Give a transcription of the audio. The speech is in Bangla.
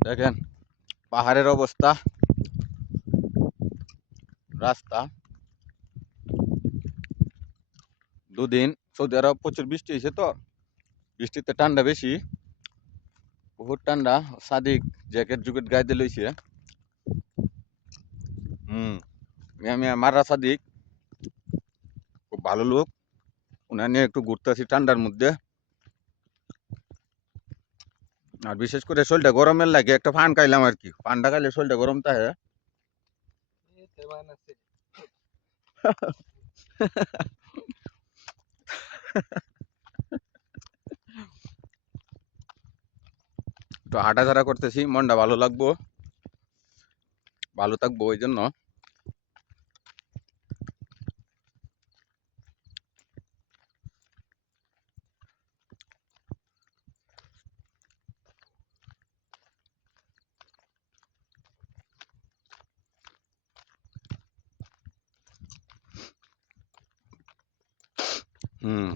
দেখেন পাহাড়ের অবস্থা, রাস্তা। দুদিন সৌদি আরব প্রচুর বৃষ্টি হয়েছে, তো বৃষ্টিতে ঠান্ডা বেশি, বহুত ঠান্ডা। সাদিক জ্যাকেট জুকেট গায়ে দিয়ে লইছে। হুম। মিয়া মিয়া মাররা সাদিক খুব ভালো লোক, উনার নিয়ে একটু ঘুরতেছি ঠান্ডার মধ্যে। আর বিশেষ করে শরীরটা গরমের লাগে, একটা ফান খাইলাম আর কি, ফানটা খাইলে শরীরটা গরম থাকে। একটু হাঁটাচলা করতেছি, মনটা ভালো লাগবো, ভালো থাকবো ওই জন্য। হুম।